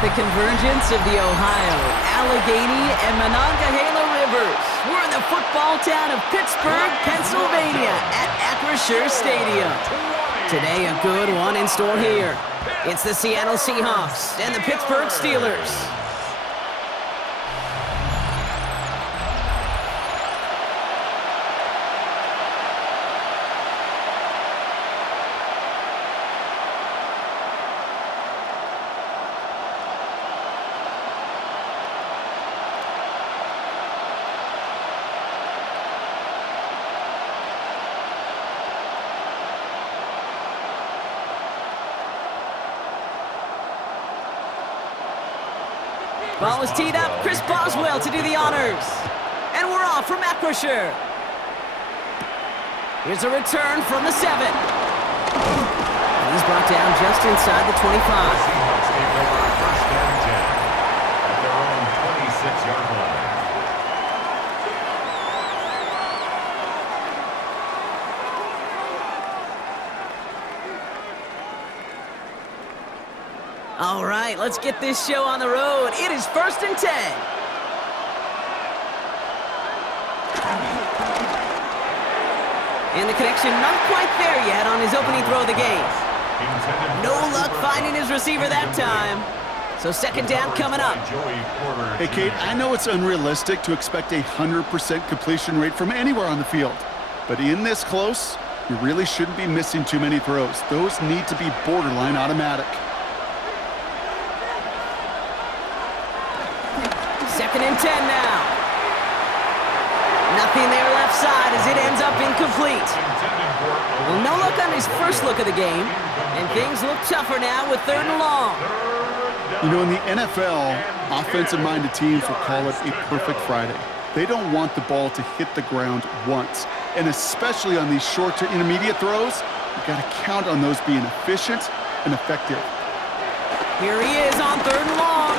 At the convergence of the Ohio, Allegheny, and Monongahela rivers, we're in the football town of Pittsburgh, Pennsylvania, at Acrisure Stadium. Today, a good one in store here. It's the Seattle Seahawks and the Pittsburgh Steelers. Ball is teed up. Chris Boswell to do the honors. And we're off from Acrisure. Here's a return from the 7. And he's brought down just inside the 25. Seahawks take over first down 10 at their own 26-yard line. All right, let's get this show on the road. It is 1st and 10. And the connection not quite there yet on his opening throw of the game. No luck finding his receiver that time. So 2nd down coming up. Hey, Kate, I know it's unrealistic to expect a 100% completion rate from anywhere on the field. But in this close, you really shouldn't be missing too many throws. Those need to be borderline automatic. 2nd and 10 now. Nothing there left side as it ends up incomplete. Well, no luck on his first look of the game, and things look tougher now with 3rd and long. You know, in the NFL, offensive-minded teams will call it a perfect Friday. They don't want the ball to hit the ground once, and especially on these short to intermediate throws, you've got to count on those being efficient and effective. Here he is on 3rd and long.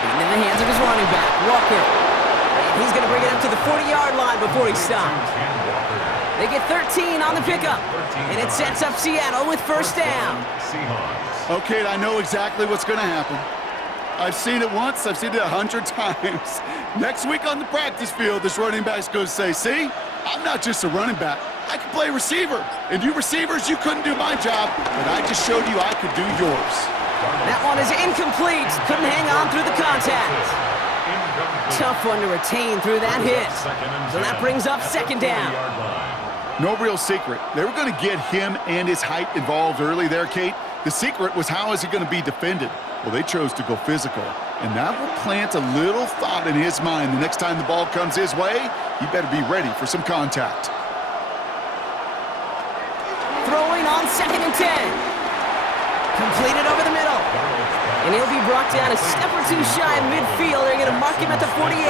In the hands of his running back, Walker. And he's going to bring it up to the 40-yard line before he stops. They get 13 on the pickup, and it sets up Seattle with 1st down. Okay, I know exactly what's going to happen. I've seen it once, I've seen it 100 times. Next week on the practice field, this running back's going to say, see, I'm not just a running back. I can play receiver. And you receivers, you couldn't do my job, but I just showed you I could do yours. That one is incomplete. Couldn't hang on through the contact. Tough one to retain through that hit. So that brings up 2nd down. No real secret. They were going to get him and his height involved early there, Kate. The secret was how is he going to be defended? Well, they chose to go physical. And that will plant a little thought in his mind. The next time the ball comes his way, he better be ready for some contact. Throwing on 2nd and 10. Completed over the middle. And he'll be brought down a step or 2 shy of midfield. They're going to mark him at the 48. A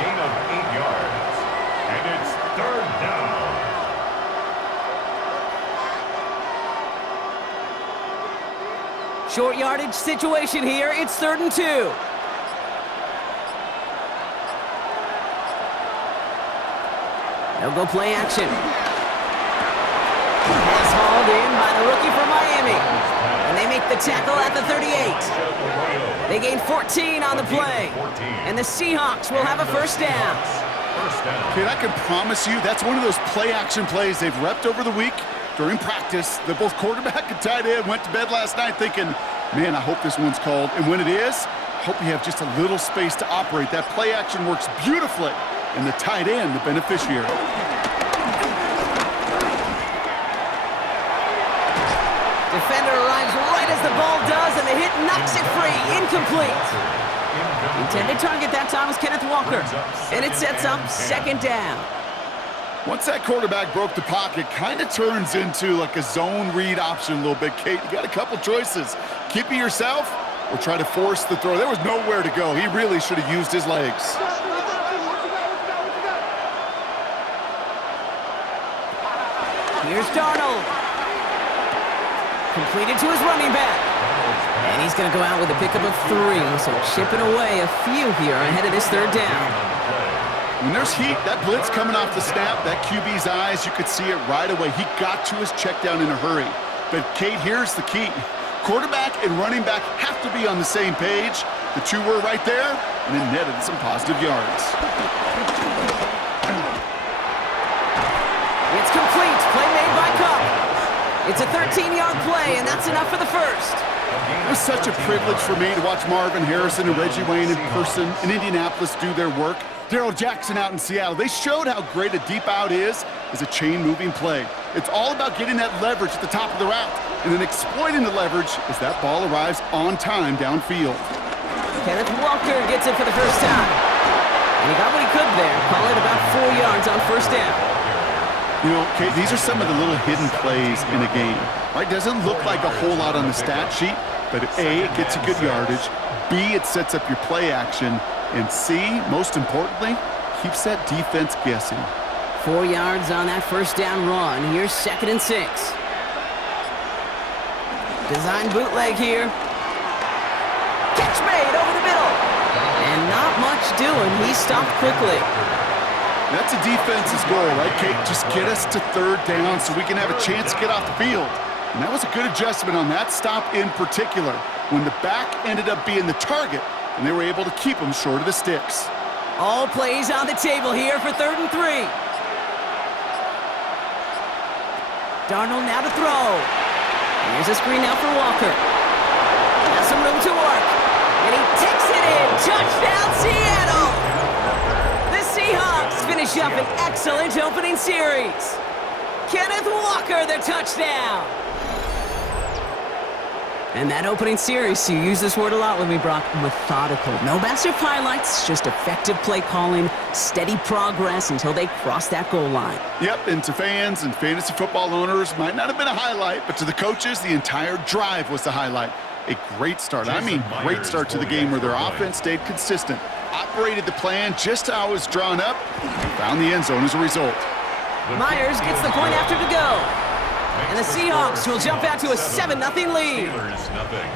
gain of 8 yards. And it's 3rd down. Short yardage situation here. It's 3rd and 2. They'll go play action. Pass hauled in by the rookie from Miami. And they make the tackle at the 38. They gain 14 on the play. And the Seahawks will have a 1st down. Kid, I can promise you that's one of those play-action plays they've repped over the week during practice. That both quarterback and tight end went to bed last night thinking, man, I hope this one's called. And when it is, I hope you have just a little space to operate. That play-action works beautifully. And the tight end, the beneficiary. Defender arrives right as the ball does, and the hit knocks it free. Incomplete. The intended target that time was Kenneth Walker. And it sets up 2nd down. Once that quarterback broke the pocket, kind of turns into like a zone read option a little bit, Kate. You got a couple choices. Keep it yourself or try to force the throw. There was nowhere to go. He really should have used his legs. Here's Darnold. Completed to his running back. And he's going to go out with a pickup of 3, so chipping away a few here ahead of this 3rd down. When there's heat, that blitz coming off the snap, that QB's eyes, you could see it right away. He got to his check down in a hurry. But, Kate, here's the key. quarterback and running back have to be on the same page. The two were right there, and it netted some positive yards. It's complete. Play made by Cup. It's a 13-yard play, and that's enough for the first. It was such a privilege for me to watch Marvin Harrison and Reggie Wayne in person in Indianapolis do their work. Darrell Jackson out in Seattle. They showed how great a deep out is as a chain-moving play. It's all about getting that leverage at the top of the route and then exploiting the leverage as that ball arrives on time downfield. Kenneth Walker gets it for the first time. And he got what he could there. Call it about 4 yards on first down. You know, Kate, these are some of the little hidden plays in a game, right? Doesn't look like a whole lot on the stat sheet, but A, it gets you good yardage, B, it sets up your play action, and C, most importantly, keeps that defense guessing. 4 yards on that first down run. Here's 2nd and 6. Design bootleg here. Catch made over the middle. And not much doing. He stopped quickly. That's a defense's goal, right, Kate? Just get us to 3rd down so we can have a chance to get off the field. And that was a good adjustment on that stop in particular, when the back ended up being the target, and they were able to keep him short of the sticks. All plays on the table here for 3rd and 3. Darnold now to throw. Here's a screen now for Walker. Has some room to work. And he takes it in. Touchdown, Seattle! The Seahawks finish up an excellent opening series. Kenneth Walker, the touchdown. And that opening series, you use this word a lot with me, Brock, methodical. No massive highlights, just effective play calling, steady progress until they cross that goal line. Yep, and to fans and fantasy football owners, might not have been a highlight, but to the coaches, the entire drive was the highlight. A great start. I mean, great start to the game where their offense stayed consistent, operated the plan just how it was drawn up, and found the end zone as a result. Myers gets the point after to go. And the Seahawks will jump out to a 7-0 lead. Steelers, nothing.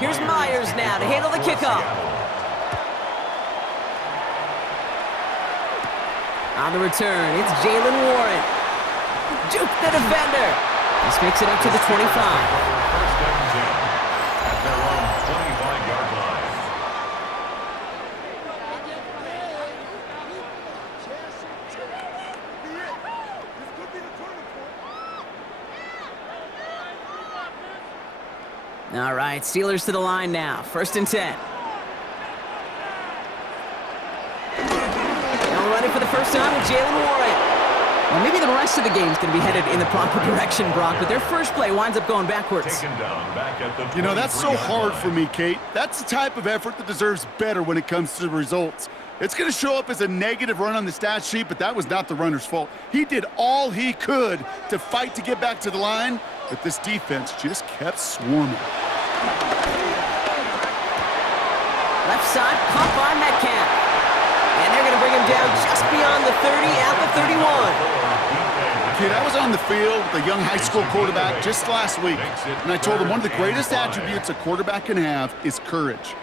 Here's Myers now to handle the kickoff. On the return, it's Jalen Warren. Juke the defender. This makes it up to the 25. First down 10 at their own 25-yard line. All right, Steelers to the line now. 1st and 10. They'll run it for the first time with Jalen Warren. Well, maybe the rest of the game's going to be headed in the proper direction, Brock, but their first play winds up going backwards. Taken down back at the You know, that's so 23-yard hard line. for me, Kate. That's the type of effort that deserves better when it comes to the results. It's going to show up as a negative run on the stat sheet, but that was not the runner's fault. He did all he could to fight to get back to the line, but this defense just kept swarming. Left side, caught by Metcalf. And they're going to bring him down just beyond the 30 at the 31. Kid, I was on the field with a young high school quarterback just last week, and I told him one of the greatest attributes a quarterback can have is courage.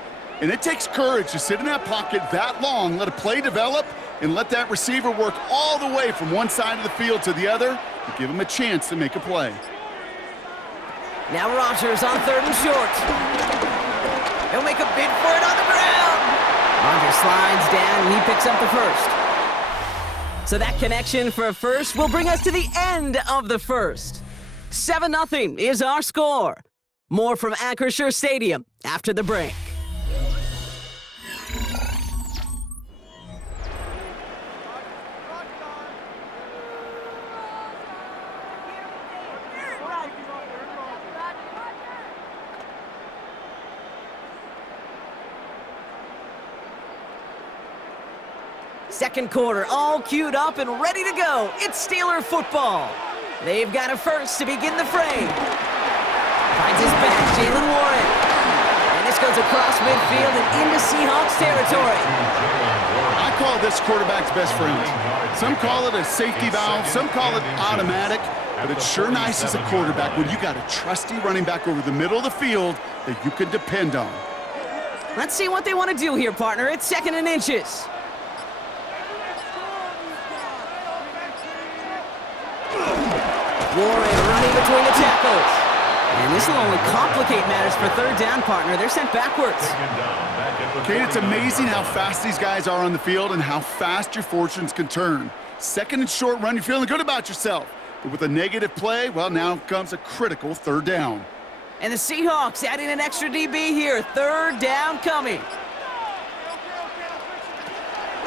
And it takes courage to sit in that pocket that long, let a play develop, and let that receiver work all the way from one side of the field to the other to give him a chance to make a play. Now Rodgers on 3rd and short. He'll make a bid for it on the ground. Rodgers slides down, and he picks up the first. So that connection for a first will bring us to the end of the first. 7-0 is our score. More from Acrisure Stadium after the break. Second quarter, all queued up and ready to go. It's Steeler football. They've got a first to begin the fray. Finds his back, Jalen Warren. territory. I call this quarterback's best friend. Some call it a safety valve, some call it automatic, but it's sure nice as a quarterback when you got a trusty running back over the middle of the field that you can depend on. Let's see what they want to do here, partner. It's 2nd and inches. Warren running between the tackles. And this will only complicate matters for 3rd down, partner. They're sent backwards. Kate, it's amazing how fast these guys are on the field and how fast your fortunes can turn. 2nd and short run, you're feeling good about yourself. But with a negative play, well, now comes a critical 3rd down. And the Seahawks adding an extra DB here. 3rd down coming.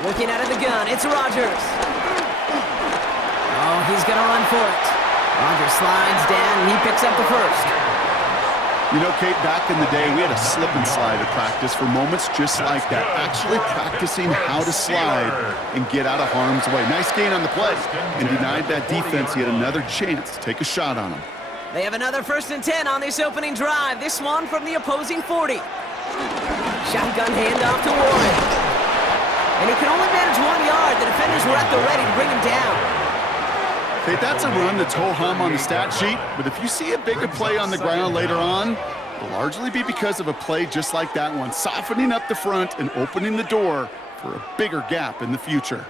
Looking out of the gun, it's Rodgers. Oh, he's going to run for it. Rodgers slides down, and he picks up the 1st. You know, Kate, back in the day, we had a slip and slide at practice for moments just like that. Actually practicing how to slide and get out of harm's way. Nice gain on the play, and denied that defense yet another chance to take a shot on him. They have another 1st and 10 on this opening drive. This one from the opposing 40. Shotgun handoff to Warren. And he can only manage 1 yard. The defenders were at the ready to bring him down. Kate, that's a run that's ho-hum on the stat sheet, but if you see a bigger play on the ground later on, it'll largely be because of a play just like that one, softening up the front and opening the door for a bigger gap in the future.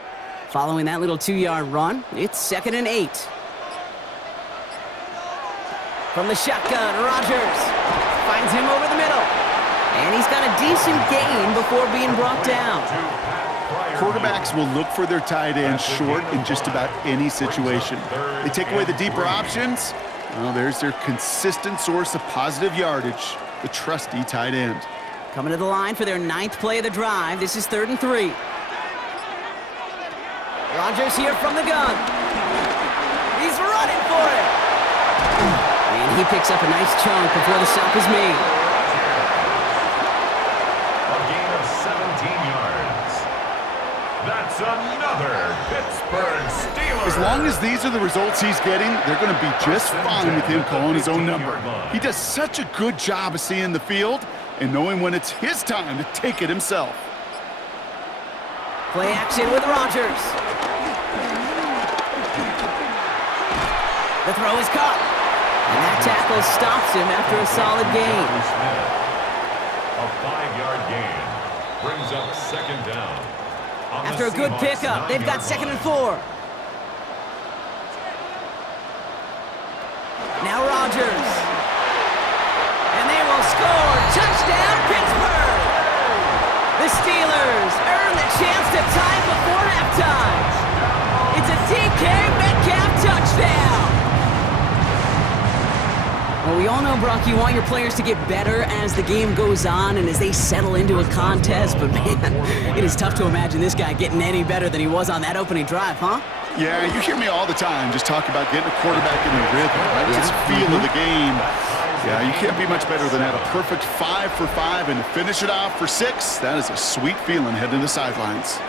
Following that little 2-yard run, it's 2nd and 8. From the shotgun, Rodgers finds him over the middle. And he's got a decent gain before being brought down. Quarterbacks will look for their tight end short in just about any situation. They take away the deeper options. Well, there's their consistent source of positive yardage, the trusty tight end. Coming to the line for their 9th play of the drive. This is 3rd and 3. Rodgers here from the gun. He's running for it. And he picks up a nice chunk before the stop is made. A gain of 17 yards. That's another Pittsburgh Steelers. As long as these are the results he's getting, they're going to be just fine with him calling his own number. He does such a good job of seeing the field and knowing when it's his time to take it himself. Play action with Rodgers. The throw is caught. And that tackle stops him after a solid gain. A 5-yard gain brings up 2nd down. After a good pickup, they've got 2nd and 4. Now Rodgers. And they will score. Touchdown, Pittsburgh! The Steelers earn the chance to tie before halftime. It's a DK Metcalf touchdown. Well, we all know, Brock, you want your players to get better as the game goes on and as they settle into a contest, but man, it is tough to imagine this guy getting any better than he was on that opening drive, huh? Yeah, you hear me all the time just talk about getting a quarterback in the rhythm, right? Just feel of the game. Yeah, you can't be much better than that. A perfect 5 for 5 and to finish it off for 6. That is a sweet feeling heading to the sidelines.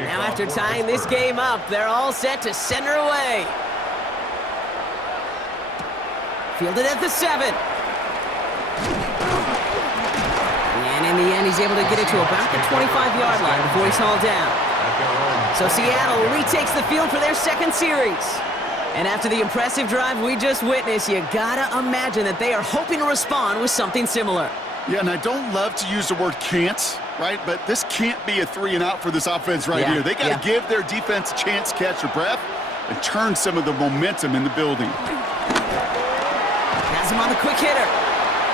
Now after tying this game up, they're all set to send her away. Fielded at the 7. And in the end, he's able to get it to about the 25-yard line before he's hauled down. So Seattle retakes the field for their 2nd series. And after the impressive drive we just witnessed, you gotta imagine that they are hoping to respond with something similar. Yeah, and I don't love to use the word can't, right? But this can't be a 3-and-out for this offense right here. They got to give their defense a chance to catch their breath and turn some of the momentum in the building. Has him on the quick hitter.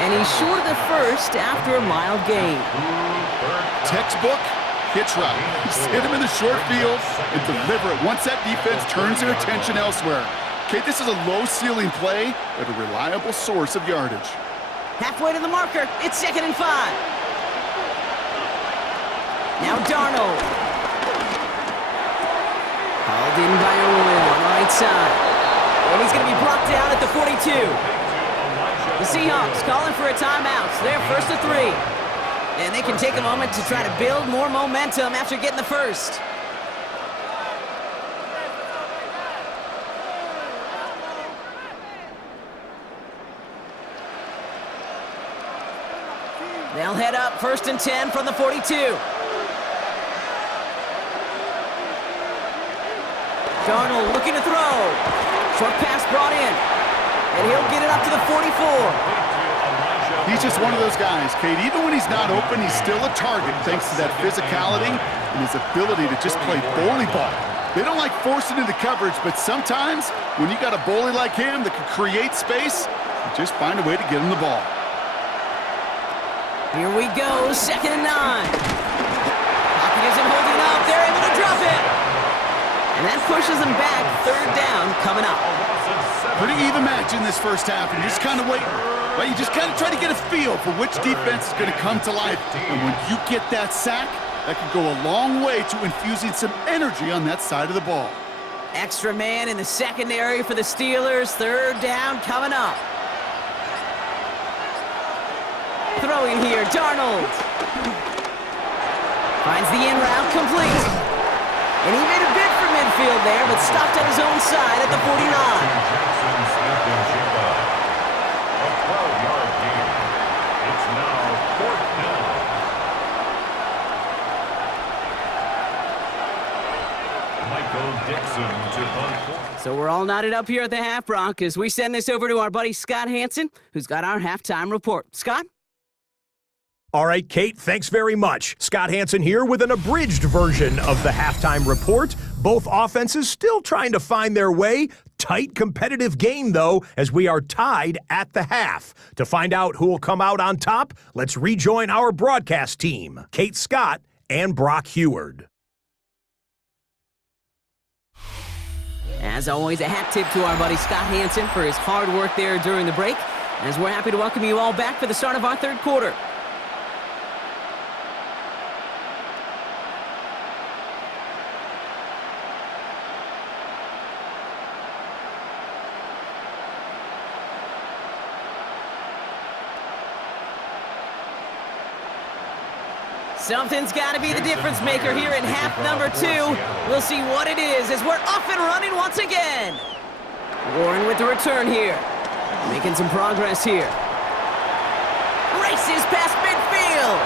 And he's short of the 1st after a mild gain. Textbook hitch route. Just hit him in the short field and deliver it once that defense turns their attention elsewhere. Okay, this is a low-ceiling play, but a reliable source of yardage. Halfway to the marker, it's 2nd and 5. Now Darnold. Hauled in by Arroyo on the right side. And he's going to be brought down at the 42. The Seahawks calling for a timeout. So they're first to 3. And they can take a moment to try to build more momentum after getting the first. They'll head up first and 10 from the 42. Darnold looking to throw. Short pass brought in. And he'll get it up to the 44. He's just one of those guys, Kate. Even when he's not open, he's still a target thanks to that physicality and his ability to just play bully ball. They don't like forcing into coverage, but sometimes when you got a bully like him that can create space, you just find a way to get him the ball. Here we go, 2nd and 9. Pocket isn't holding up. They're able to drop it. And that pushes them back. 3rd down coming up. Pretty even match in this first half, and you just kind of wait. Well, you just kind of try to get a feel for which defense is going to come to life. And when you get that sack, that can go a long way to infusing some energy on that side of the ball. Extra man in the secondary for the Steelers. 3rd down coming up. Throwing here, Darnold. Finds the in route complete. And he made a bid for midfield there, but stopped on his own side at the 49. A 12-yard gain. It's now 4th down. Michael Dixon to punt. So we're all knotted up here at the half, Brock, as we send this over to our buddy Scott Hansen, who's got our halftime report. Scott? All right, Kate, thanks very much. Scott Hansen here with an abridged version of the halftime report. Both offenses still trying to find their way. Tight, competitive game, though, as we are tied at the half. To find out who will come out on top, let's rejoin our broadcast team, Kate Scott and Brock Heward. As always, a hat tip to our buddy Scott Hansen for his hard work there during the break, as we're happy to welcome you all back for the start of our 3rd quarter. Something's got to be the difference maker here in half number 2. We'll see what it is as we're off and running once again. Warren with the return here. Making some progress here. Races past midfield.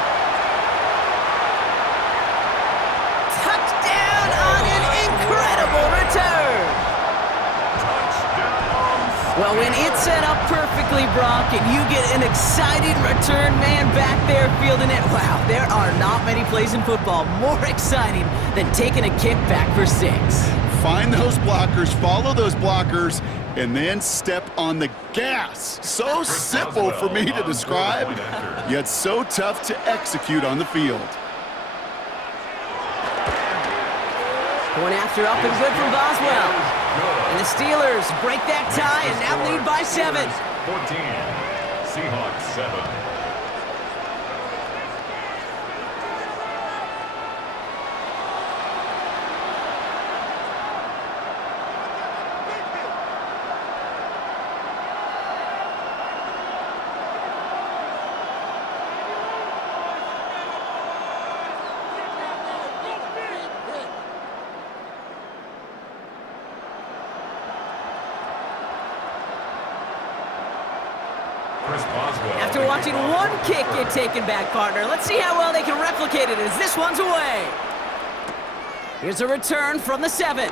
Touchdown on an incredible return. Well, when it's set up perfectly, Brock, and you get an exciting return man back there fielding it, wow, there are not many plays in football more exciting than taking a kick back for 6. Find those blockers, follow those blockers, and then step on the gas. So simple for me to describe, yet so tough to execute on the field. Going after up and good from Boswell. And the Steelers break that tie and now lead by 7. 14. Seahawks 7. After watching one kick get taken back, partner, let's see how well they can replicate it as this one's away. Here's a return from the 7.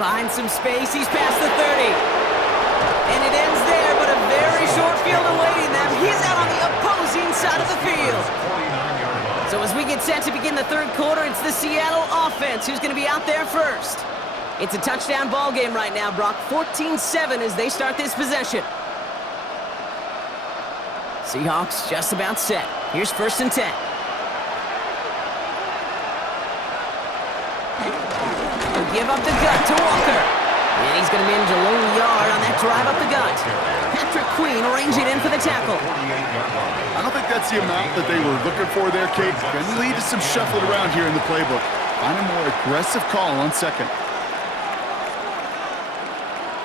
Finds some space, he's past the 30. And it ends there, but a very short field awaiting them. He's out on the opposing side of the field. So as we get set to begin the 3rd quarter, it's the Seattle offense who's going to be out there first. It's a touchdown ball game right now, Brock. 14-7 as they start this possession. Seahawks just about set. Here's 1st and 10. He'll give up the gut to Walker. And he's going to manage a lone yard on that drive up the gut. Patrick Queen arranging in for the tackle. I don't think that's the amount that they were looking for there, Kate. Going to lead to some shuffling around here in the playbook. Find a more aggressive call on 2nd.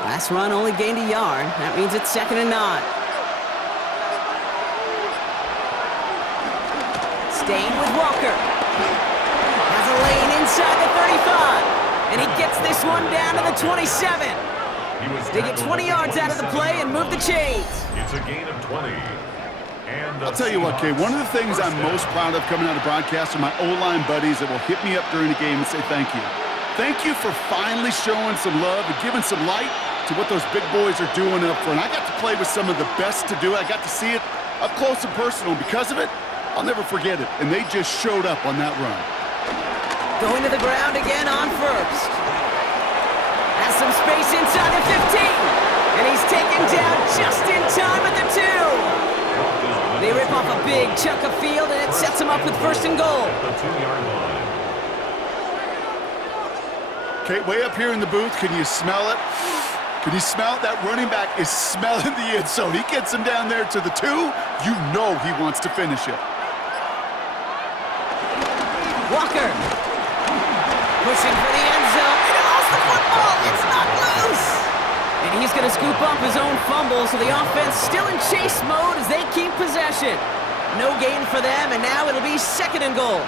Last run only gained a yard. That means it's 2nd and 9. Staying with Walker. Has a lane inside the 35. And he gets this one down to the 27. They get 20 yards out of the play and move the chains. It's a gain of 20. And I'll tell you what, Kay, one of the things I'm most proud of coming out of broadcast are my O-line buddies that will hit me up during the game and say thank you. Thank you for finally showing some love and giving some light to what those big boys are doing up front. I got to play with some of the best to do it. I got to see it up close and personal. Because of it, I'll never forget it. And they just showed up on that run. Going to the ground again on first. Has some space inside the 15. And he's taken down just in time at the 2. They rip off a big chunk of field, and it sets them up with 1st and goal. the 2-yard line. Okay, way up here in the booth, can you smell it? Can you smell it? That running back is smelling the end zone. He gets him down there to the 2. You know he wants to finish it. Walker. Pushing for the end zone. And he lost the football. It's not loose. And he's going to scoop up his own fumble, so the offense still in chase mode as they keep possession. No gain for them, and now it'll be 2nd and goal.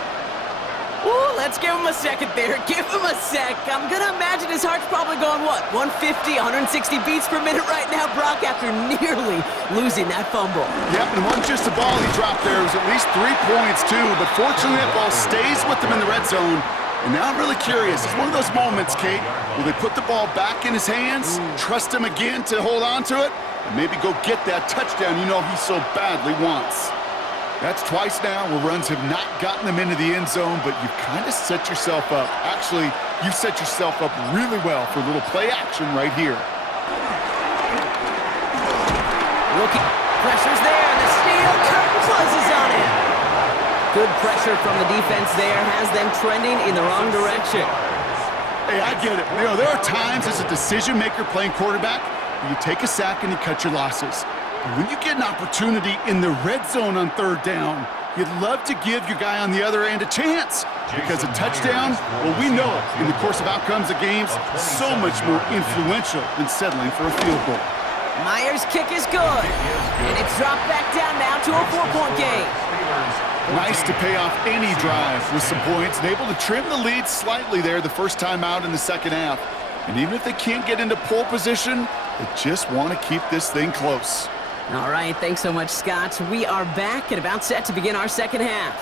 Ooh, let's give him a second there. Give him a sec. I'm going to imagine his heart's probably going, what, 150, 160 beats per minute right now, Brock, after nearly losing that fumble. Yep, and it wasn't just a ball he dropped there. It was at least 3 points, too. But fortunately, that ball stays with him in the red zone. And now I'm really curious. It's one of those moments, Kate, will they put the ball back in his hands, trust him again to hold on to it, and maybe go get that touchdown you know he so badly wants. That's twice now where runs have not gotten them into the end zone, but you've kind of set yourself up. Actually, you've set yourself up really well for a little play action right here. Looking, pressure's there, and the steel curtain closes on him. Good pressure from the defense there has them trending in the wrong direction. Hey, I get it. You know, there are times as a decision maker playing quarterback, you take a sack and you cut your losses. But when you get an opportunity in the red zone on 3rd down, you'd love to give your guy on the other end a chance. Because a touchdown, well, we know in the course of outcomes of games, so much more influential than settling for a field goal. Myers' kick is good, and it's dropped back down now to a 4-point game. Nice to pay off any drive with some points and able to trim the lead slightly there the first time out in the 2nd half. And even if they can't get into pole position, they just want to keep this thing close. All right, thanks so much, Scott. We are back and about set to begin our 2nd half.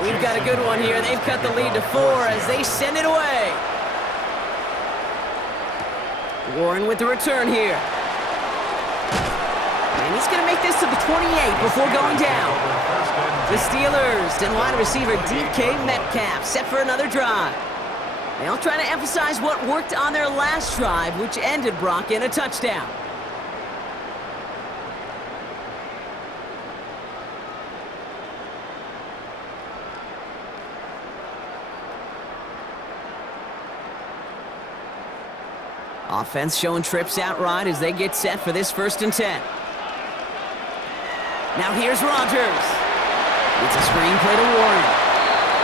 We've got a good one here. They've cut the lead to 4 as they send it away. Warren with the return here. And he's going to make this to the 28 before going down. The Steelers and wide receiver DK Metcalf set for another drive. They'll try to emphasize what worked on their last drive, which ended, Brock, in a touchdown. Offense showing trips out right as they get set for this 1st and 10. Now here's Rodgers. It's a screen play to Warren.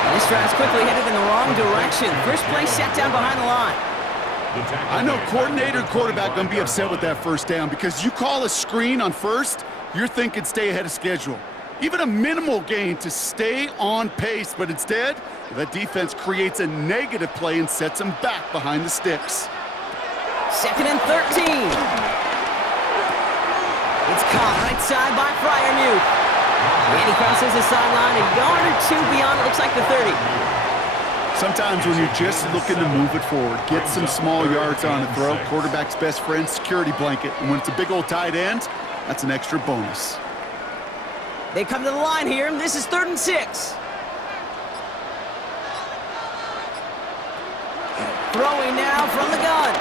And this drive's quickly headed in the wrong direction. First play set down behind the line. I know coordinator and quarterback going to be upset with that 1st down because you call a screen on 1st, you're thinking stay ahead of schedule. Even a minimal gain to stay on pace, but instead, that defense creates a negative play and sets them back behind the sticks. 2nd and 13. It's caught right side by Freiermuth. And he crosses the sideline a yard or 2 beyond, it looks like the 30. Sometimes when you're just looking to move it forward, get some small yards on a throw, quarterback's best friend, security blanket. And when it's a big old tight end, that's an extra bonus. They come to the line here, and this is 3rd and 6. Throwing now from the gun.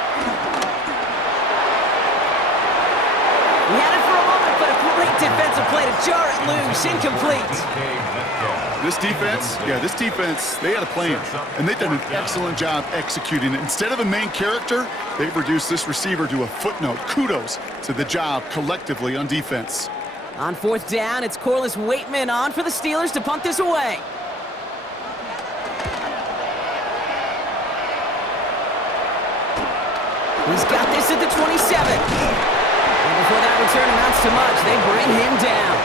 He had it for a moment, but a great defensive play to jar it loose. Incomplete. This defense, they had a plan, and they've done an excellent job executing it. Instead of a main character, they've reduced this receiver to a footnote. Kudos to the job collectively on defense. On 4th down, it's Corliss Waitman on for the Steelers to punt this away. He's got this at the 27. And before that return amounts to much, they bring him down.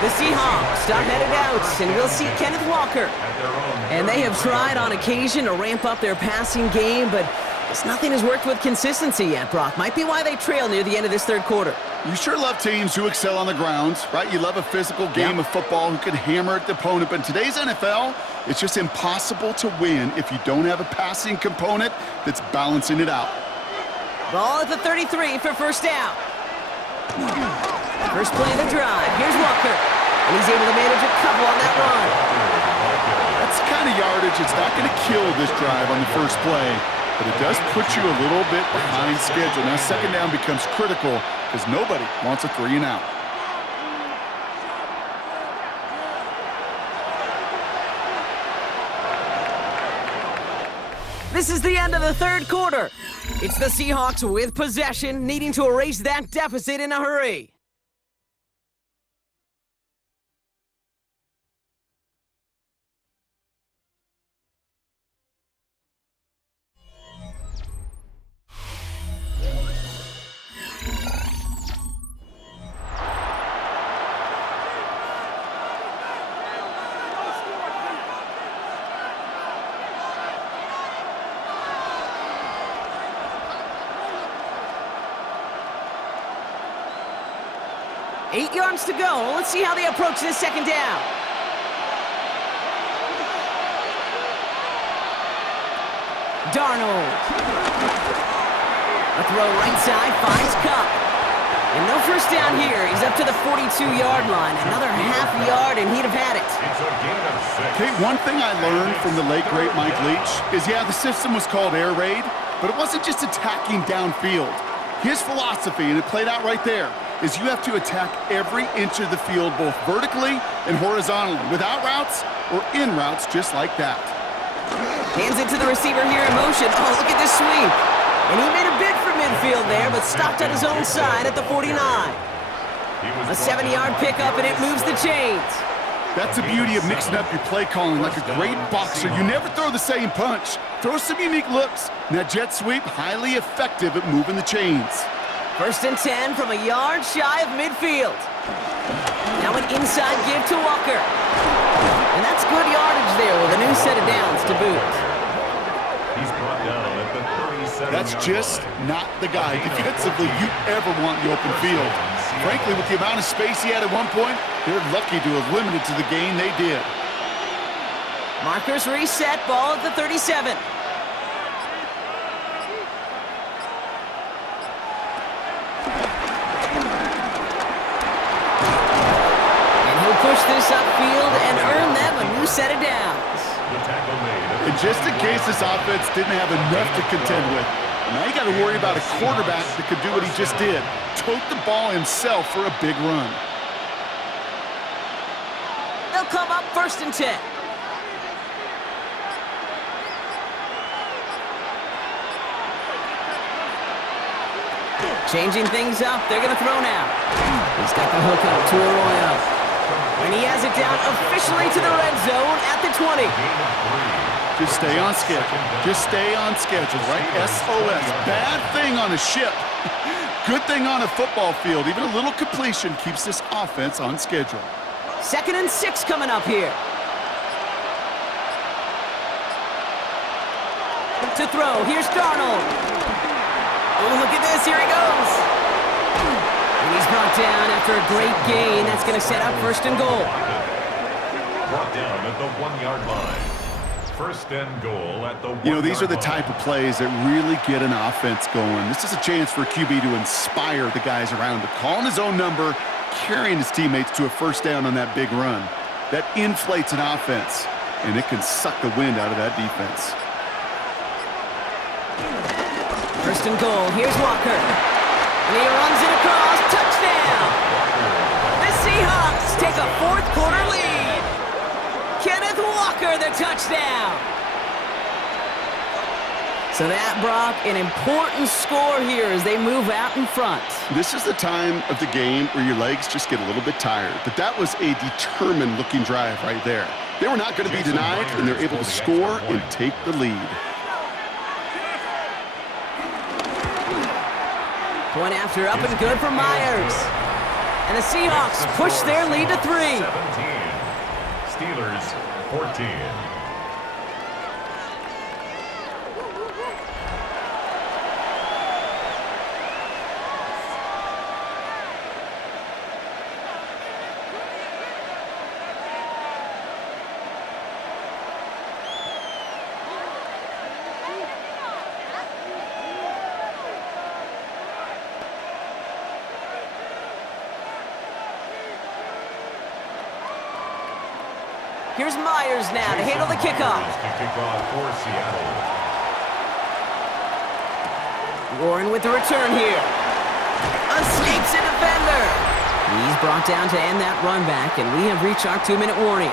The Seahawks stop headed out, and we'll see Kenneth Walker. And they have tried on occasion to ramp up their passing game, but just nothing has worked with consistency yet, Brock. Might be why they trail near the end of this third quarter. You sure love teams who excel on the ground, right? You love a physical game of football who can hammer at the opponent. But in today's NFL, it's just impossible to win if you don't have a passing component that's balancing it out. Ball at the 33 for first down. First play of the drive. Here's Walker. And he's able to manage a couple on that run. That's the kind of yardage it's not going to kill this drive on the first play, but it does put you a little bit behind schedule. Now second down becomes critical because nobody wants a 3 and out. This is the end of the third quarter. It's the Seahawks with possession, needing to erase that deficit in a hurry. Eight yards to go. Let's see how they approach this second down. Darnold. A throw right side, finds Cup. And no first down here. He's up to the 42-yard line. Another half yard, and he'd have had it. It's a gain of 6. Okay, one thing I learned from the late, great Mike Leach is, the system was called air raid, but it wasn't just attacking downfield. His philosophy, and it played out right there, is you have to attack every inch of the field, both vertically and horizontally, without routes or in routes just like that. Hands it to the receiver here in motion. Oh, look at this sweep. And he made a bid for midfield there, but stopped at his own side at the 49. A 7-yard pickup, and it moves the chains. That's the beauty of mixing up your play calling like a great boxer. You never throw the same punch. Throw some unique looks. And that jet sweep, highly effective at moving the chains. First and 10 from a yard shy of midfield. Now an inside give to Walker. And that's good yardage there with a new set of downs to boot. He's brought down at the 37. That's just not the guy defensively you ever want in the open field. Frankly, with the amount of space he had at one point, they're lucky to have limited to the gain they did. Markers reset, ball at the 37. Push this upfield and earn them a new set of downs. And just in case this offense didn't have enough to contend with, now you got to worry about a quarterback that could do what he just did. Tote the ball himself for a big run. They'll come up first and 10. Changing things up, they're going to throw now. He's got the hook up to Arroyo. And he has it down officially to the red zone at the 20. Just stay on schedule. Just stay on schedule, right? SOS. Bad thing on a ship. Good thing on a football field. Even a little completion keeps this offense on schedule. 2nd and 6 coming up here. To throw, here's Darnold. Oh, look at this, here he goes. And he's brought down after a great gain. That's going to set up 1st and goal. Brought down at the 1-yard line. 1st and goal at the 1-yard line. These are the type of plays that really get an offense going. This is a chance for a QB to inspire the guys around him. Calling his own number, carrying his teammates to a first down on that big run. That inflates an offense, and it can suck the wind out of that defense. 1st and goal. Here's Walker. And he runs it across. Touchdown! The Seahawks take a 4th quarter lead. Kenneth Walker, the touchdown. So that, Brock, an important score here as they move out in front. This is the time of the game where your legs just get a little bit tired. But that was a determined-looking drive right there. They were not going to be denied, and they're able to score and take the lead. Point after up and good for Myers. And the Seahawks push their lead to 3. 17. Steelers 14. Here's Myers now to handle the kickoff. For Seattle. Warren with the return here. Escapes a defender. He's brought down to end that run back, and we have reached our 2-minute warning.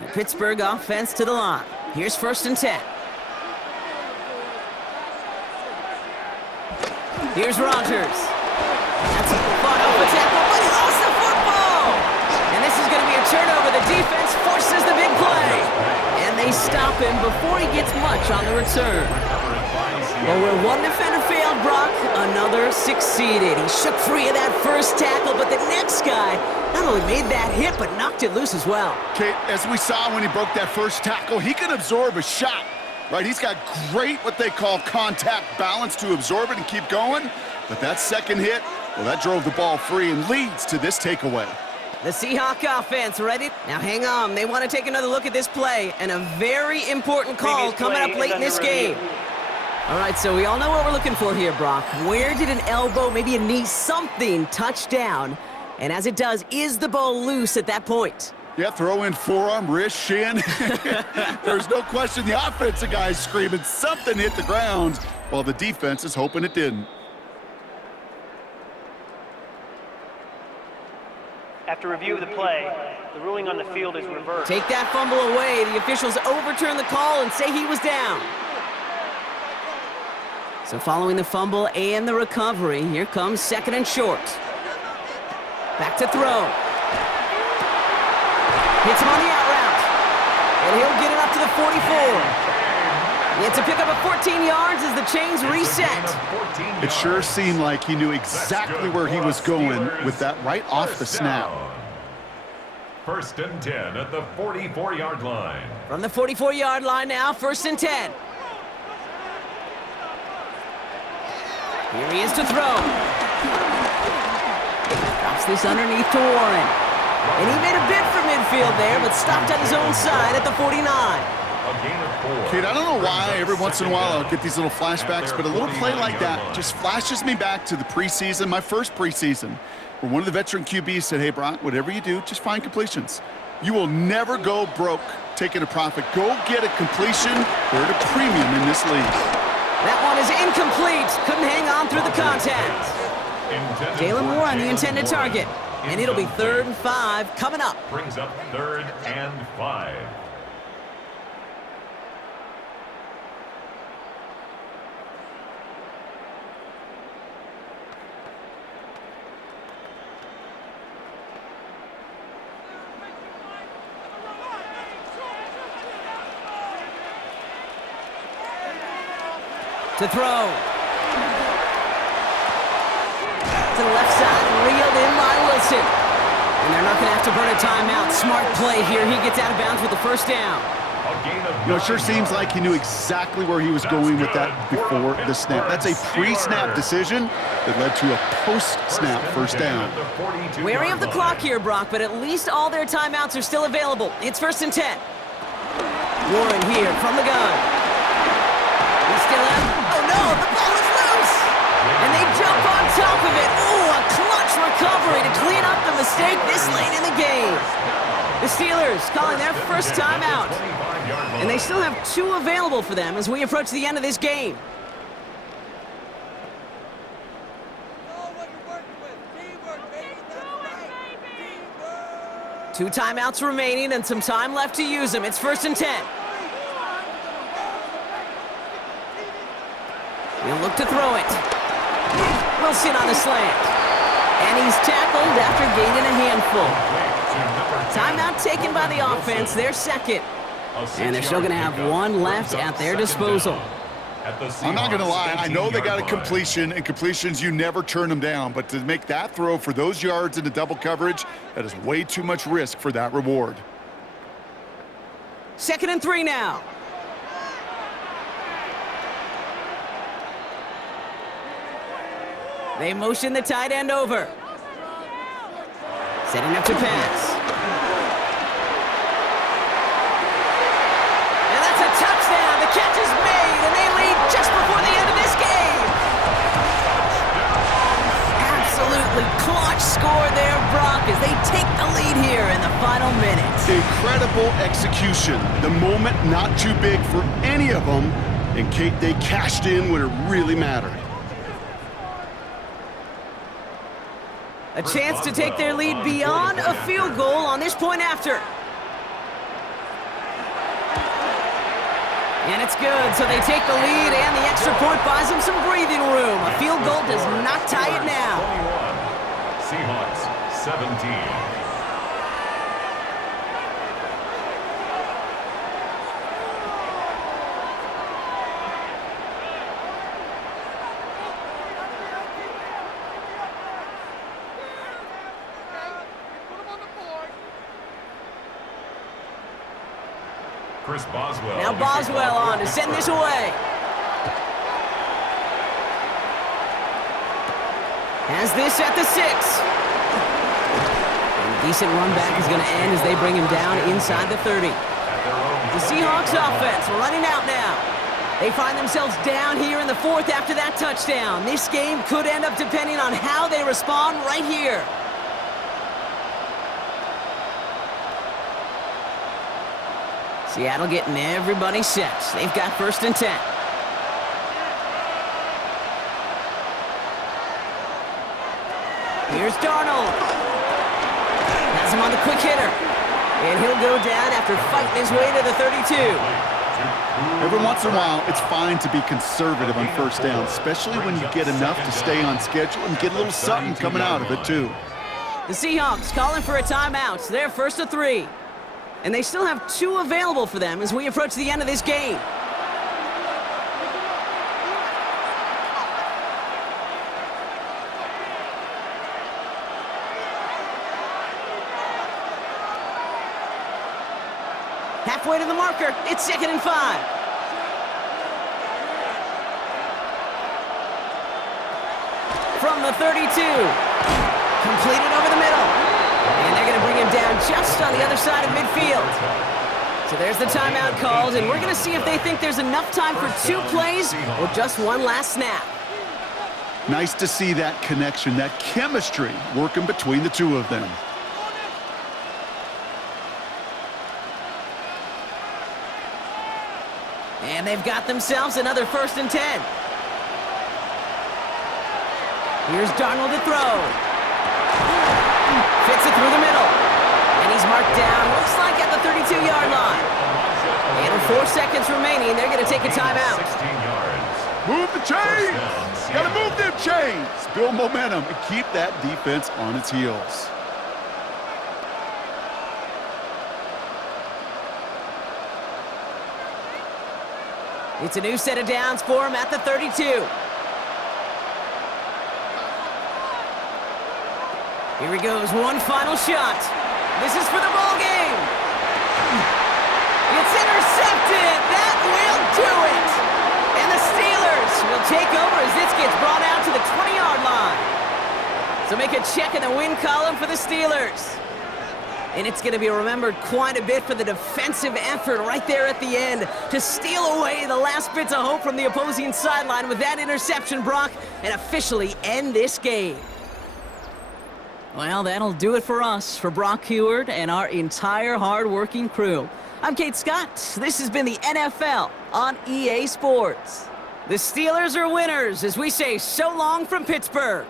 The Pittsburgh offense to the line. Here's 1st and 10. Here's Rodgers. That's a fought off a tackle, but he lost the football! And this is going to be a turnover. The defense forces the big play. And they stop him before he gets much on the return. Well, where one defender failed, Brock, another succeeded. He shook free of that first tackle, but the next guy not only made that hit, but knocked it loose as well. Kate, as we saw when he broke that first tackle, he can absorb a shot, right? He's got great, what they call contact balance to absorb it and keep going. But that second hit, well, that drove the ball free and leads to this takeaway. The Seahawk offense ready? Now hang on, they want to take another look at this play, and a very important call coming up late in this game. All right, so we all know what we're looking for here, Brock. Where did an elbow, maybe a knee, something touch down? And as it does, is the ball loose at that point? Yeah, throw in forearm, wrist, shin. There's no question the offensive guy's screaming something hit the ground while the defense is hoping it didn't. After review of the play, the ruling on the field is reversed. Take that fumble away. The officials overturn the call and say he was down. So following the fumble and the recovery, here comes 2nd and short. Back to throw. Hits him on the out route. And he'll get it up to the 44. It's a pickup of 14 yards as the chains reset. It sure seemed like he knew exactly where he was going with that right off the snap. 1st and 10 at the 44-yard line. From the 44-yard line now, 1st and 10. Here he is to throw. Drops this underneath to Warren. And he made a bid for midfield there, but stopped on his own side at the 49. Kate, I don't know why every once in a while I'll get these little flashbacks, but a little play like that just flashes me back to the preseason, my first preseason, where one of the veteran QBs said, hey, Brock, whatever you do, just find completions. You will never go broke taking a profit. Go get a completion. They're at a premium in this league. That one is incomplete. Couldn't hang on through the contact. Jalen Moore on the intended target. And it'll be 3rd and 5 coming up. Brings up 3rd and 5. To throw. To the left side, reeled in by Wilson. And they're not going to have to burn a timeout. Smart play here. He gets out of bounds with the 1st down. You know, it sure seems like he knew exactly where he was going with that before the snap. That's a pre-snap decision that led to a post-snap 1st down. Wary of the clock here, Brock, but at least all their timeouts are still available. It's 1st and 10. Warren here from the gun. He's still out. Oh, no, the ball is loose. And they jump on top of it. Oh, a clutch recovery to clean up the mistake this late in the game. The Steelers calling their 1st timeout. And they still have 2 available for them as we approach the end of this game. Two timeouts remaining and some time left to use them. It's 1st and 10. He'll look to throw it. Wilson on the slant. And he's tackled after gaining a handful. Timeout taken by the offense, their second. And they're still going to have one left at their disposal. I'm not going to lie, I know they got a completion, and completions, you never turn them down. But to make that throw for those yards into double coverage, that is way too much risk for that reward. 2nd and 3 now. They motion the tight end over. Setting up to pass. And that's a touchdown. The catch is made, and they lead just before the end of this game. Absolutely clutch score there, Brock, as they take the lead here in the final minutes. Incredible execution. The moment not too big for any of them. And Kate, they cashed in when it really mattered. A chance to take their lead beyond a field goal on this point after. And it's good, so they take the lead, and the extra point buys them some breathing room. A field goal does not tie it now. 21, Seahawks 17. Chris Boswell. Now Boswell on to send this away. Has this at the 6. And a decent run back is going to end as they bring him down inside the 30. The Seahawks offense running out now. They find themselves down here in the 4th after that touchdown. This game could end up depending on how they respond right here. Seattle getting everybody set. They've got 1st and 10. Here's Darnold. Has him on the quick hitter. And he'll go down after fighting his way to the 32. Every once in a while, it's fine to be conservative on 1st down, especially when you get enough to stay on schedule and get a little something coming out of it, too. The Seahawks calling for a timeout. They're 1st and 3. And they still have 2 available for them as we approach the end of this game. Halfway to the marker, it's 2nd and 5. From the 32, completed over the middle. And they're going to bring him down just on the other side of midfield. So there's the timeout called, and we're going to see if they think there's enough time for 2 plays or just one last snap. Nice to see that connection, that chemistry working between the 2 of them. And they've got themselves another 1st and 10. Here's Darnold to throw. Fits it through the middle. And he's marked down, looks like at the 32-yard line. And with 4 seconds remaining, they're going to take a timeout. 16 yards. Move the chains! Got to move them chains! Build momentum and keep that defense on its heels. It's a new set of downs for him at the 32. Here he goes, one final shot. This is for the ball game. It's intercepted. That will do it. And the Steelers will take over as this gets brought out to the 20-yard line. So make a check in the win column for the Steelers. And it's going to be remembered quite a bit for the defensive effort right there at the end to steal away the last bits of hope from the opposing sideline with that interception, Brock, and officially end this game. Well, that'll do it for us, for Brock Heward and our entire hard-working crew. I'm Kate Scott. This has been the NFL on EA Sports. The Steelers are winners as we say so long from Pittsburgh.